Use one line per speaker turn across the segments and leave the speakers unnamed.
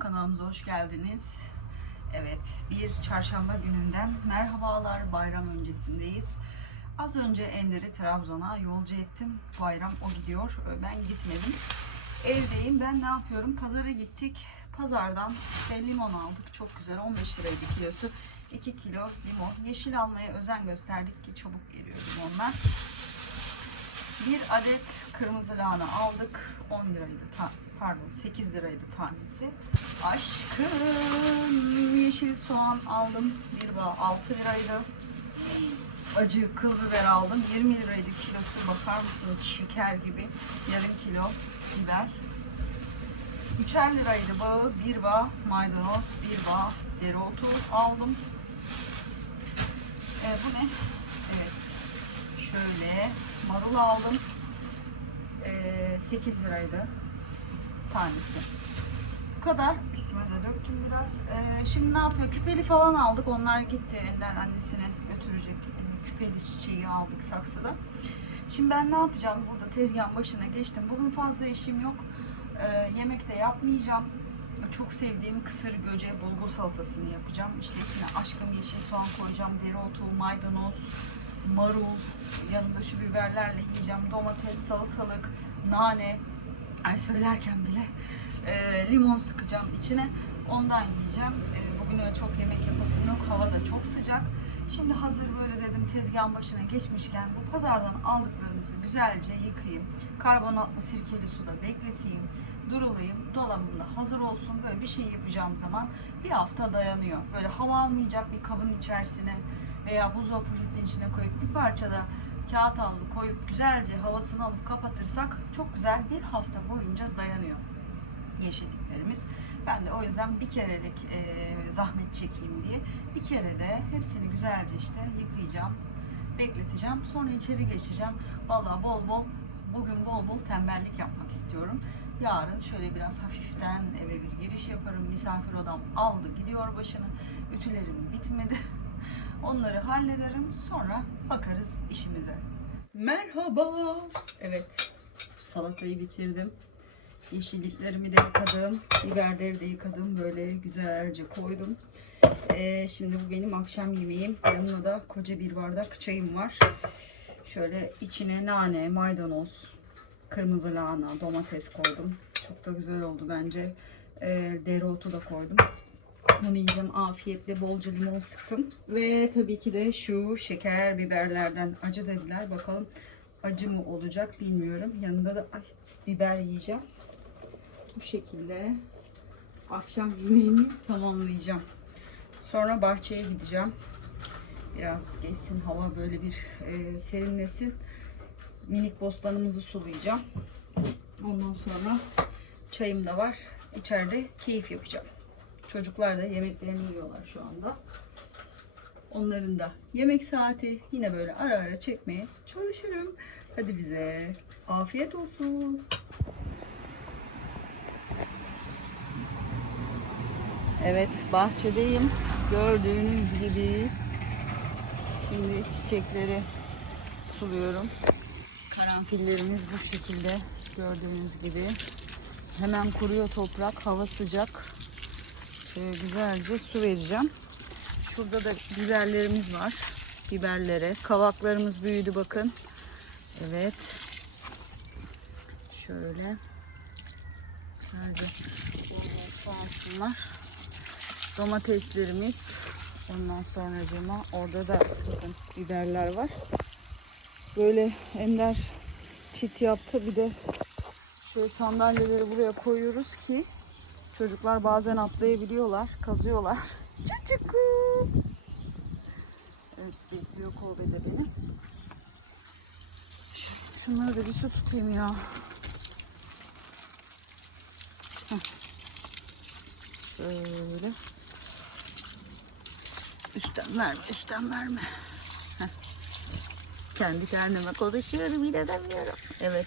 Kanalımıza hoş geldiniz. Evet, bir çarşamba gününden merhabalar, bayram öncesindeyiz. Az önce Ender'i Trabzon'a yolcu ettim. Bayram o gidiyor, ben gitmedim. Evdeyim, ben ne yapıyorum? Pazara gittik. Pazardan işte limon aldık. Çok güzel, 15 liraydı kilosu. 2 kilo limon. Yeşil almaya özen gösterdik ki çabuk eriyor limonlar. Bir adet kırmızı lahana aldık. 10 liraydı. Pardon 8 liraydı tanesi. Aşkım yeşil soğan aldım. Bir bağ 6 liraydı. Acı kıl biber aldım. 20 liraydı kilosu. Bakar mısınız şeker gibi. Yarım kilo biber. Üçer liraydı bağı. Bir bağ maydanoz, bir bağ dereotu aldım. E, bu ne? Evet. Şöyle marul aldım. Ee, 8 liraydı tanesi. Bu kadar. Üstüme de döktüm biraz. Ee, şimdi ne yapıyor? Küpeli falan aldık. Onlar gitti. Ender annesine götürecek. Ee, küpeli çiçeği aldık saksıda. Şimdi ben ne yapacağım? Burada tezgahın başına geçtim. Bugün fazla işim yok. Ee, yemek de yapmayacağım. Çok sevdiğim kısır göce bulgur salatasını yapacağım. İşte içine aşkım yeşil soğan koyacağım. Dereotu, maydanoz, marul, yanında şu biberlerle yiyeceğim. Domates, salatalık, nane. Ay söylerken bile e, limon sıkacağım içine. Ondan yiyeceğim. E, bugün öyle çok yemek yapasım yok. Hava da çok sıcak. Şimdi hazır böyle dedim tezgahın başına geçmişken bu pazardan aldıklarımızı güzelce yıkayayım. Karbonatlı sirkeli suda bekleteyim. Durulayım. Dolabımda hazır olsun. Böyle bir şey yapacağım zaman bir hafta dayanıyor. Böyle hava almayacak bir kabın içerisine veya buzdolabı poşetin içine koyup bir parça da kağıt havlu koyup güzelce havasını alıp kapatırsak çok güzel bir hafta boyunca dayanıyor yeşilliklerimiz. Ben de o yüzden bir kerelik e, zahmet çekeyim diye bir kere de hepsini güzelce işte yıkayacağım, bekleteceğim. Sonra içeri geçeceğim. Vallahi bol bol bugün bol bol tembellik yapmak istiyorum. Yarın şöyle biraz hafiften eve bir giriş yaparım. Misafir odam aldı gidiyor başını. Ütülerim bitmedi. Onları hallederim. Sonra bakarız işimize. Merhaba. Evet. Salatayı bitirdim. Yeşilliklerimi de yıkadım. Biberleri de yıkadım. Böyle güzelce koydum. Ee, şimdi bu benim akşam yemeğim. Yanına da koca bir bardak çayım var. Şöyle içine nane, maydanoz, kırmızı lahana, domates koydum. Çok da güzel oldu bence. Ee, dereotu da koydum. Bunu yiyeceğim afiyetle bolca limon sıktım. Ve tabii ki de şu şeker biberlerden acı dediler. Bakalım acı mı olacak bilmiyorum. Yanında da ay, biber yiyeceğim. Bu şekilde akşam yemeğini tamamlayacağım. Sonra bahçeye gideceğim. Biraz geçsin hava böyle bir e, serinlesin. Minik bostanımızı sulayacağım. Ondan sonra çayım da var. İçeride keyif yapacağım. Çocuklar da yemeklerini yiyorlar şu anda. Onların da yemek saati yine böyle ara ara çekmeye çalışırım. Hadi bize afiyet olsun. Evet bahçedeyim. Gördüğünüz gibi şimdi çiçekleri suluyorum. Karanfillerimiz bu şekilde gördüğünüz gibi. Hemen kuruyor toprak. Hava sıcak. Şöyle güzelce su vereceğim. Şurada da biberlerimiz var. Biberlere. Kavaklarımız büyüdü bakın. Evet. Şöyle. Güzelce sulansınlar. Domateslerimiz. Ondan sonra cima orada da bakın biberler var. Böyle ender çit yaptı. Bir de şöyle sandalyeleri buraya koyuyoruz ki çocuklar bazen atlayabiliyorlar, kazıyorlar. Çocukum. Evet bekliyor kovbede beni. Şunları da bir su tutayım ya. Heh. Şöyle. Üstten verme, üstten verme. Heh. Kendi kendime konuşuyorum, inanamıyorum. Evet.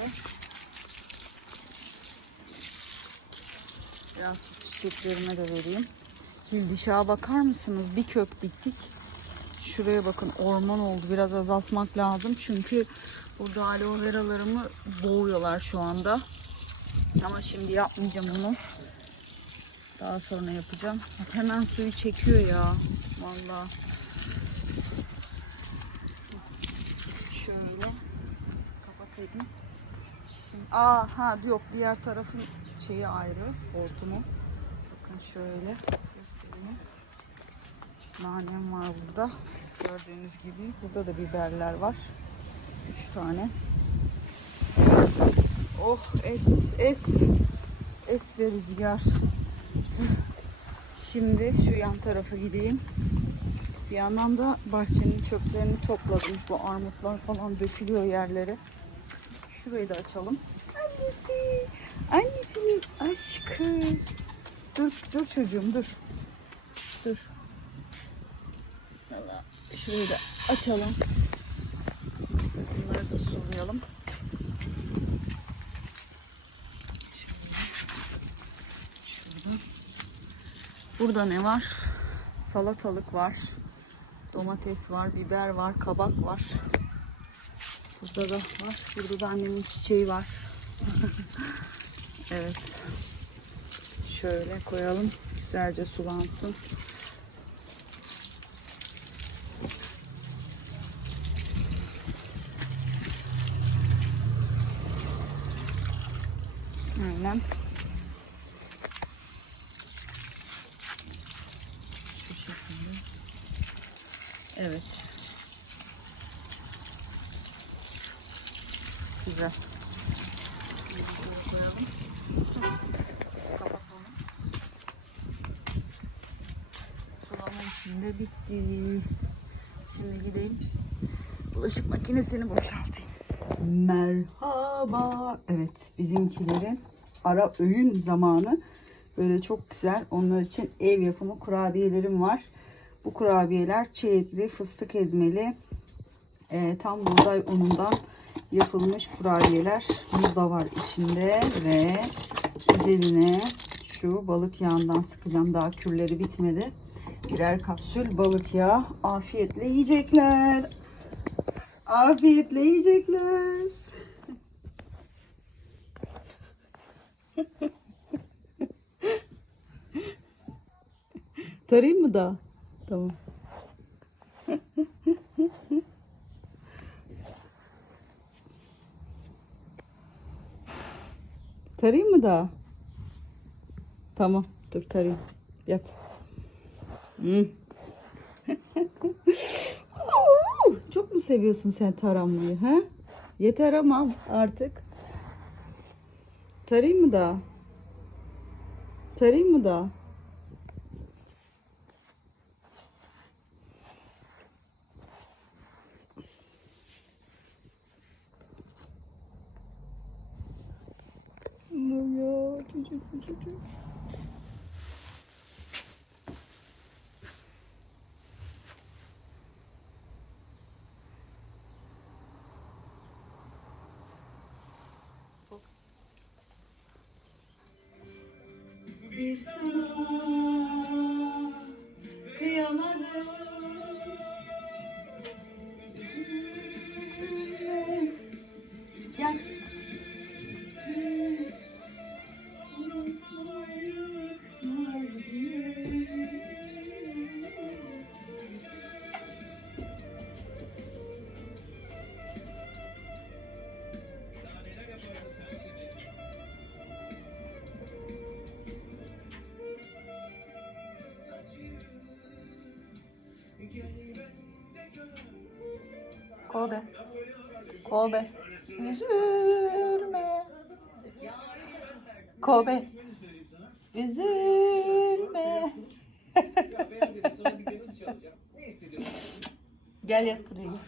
Şöyle. Biraz su çiçeklerime de vereyim. Hildişağa bakar mısınız? Bir kök diktik. Şuraya bakın orman oldu. Biraz azaltmak lazım. Çünkü burada aloe veralarımı boğuyorlar şu anda. Ama şimdi yapmayacağım onu. Daha sonra yapacağım. Bak hemen suyu çekiyor ya. Vallahi. Şöyle kapatayım. Şimdi, aa ha yok diğer tarafın şeyi ayrı hortumu. Bakın şöyle göstereyim. Nanem var burada. Gördüğünüz gibi burada da biberler var. Üç tane. Oh es es es ve rüzgar. Şimdi şu yan tarafa gideyim. Bir yandan da bahçenin çöplerini topladım. Bu armutlar falan dökülüyor yerlere. Şurayı da açalım. Annesi, annesinin aşkı. Dur, dur çocuğum dur. Dur. Valla şurayı da açalım. Bunları da sulayalım. Burada ne var? Salatalık var. Domates var, biber var, kabak var. Burada da var. Burada da annemin çiçeği var. evet. Şöyle koyalım. Güzelce sulansın. Aynen. Şu şekilde. Evet. Güzel. Bunu şöyle koyalım. Kapatalım. De bitti. Şimdi gideyim. Bulaşık makinesini boşaltayım. Merhaba. Evet bizimkilerin ara öğün zamanı. Böyle çok güzel. Onlar için ev yapımı kurabiyelerim var. Bu kurabiyeler çilekli, fıstık ezmeli, e, tam buğday unundan yapılmış kurabiyeler. Burada var içinde ve üzerine şu balık yağından sıkacağım. Daha kürleri bitmedi. Birer kapsül balık yağı. Afiyetle yiyecekler. Afiyetle yiyecekler. Tarayayım mı daha? Tamam. Tarayayım mı daha? Tamam. Dur tarayayım. Yat. Çok mu seviyorsun sen taranmayı? Ha? Yeter ama artık. Tarayayım mı daha? Tarayayım mı daha? Ya çocuk bu çocuk. Bir Kobe. Kobe. Üzülme. Kobe. Üzülme. Gel yat buraya.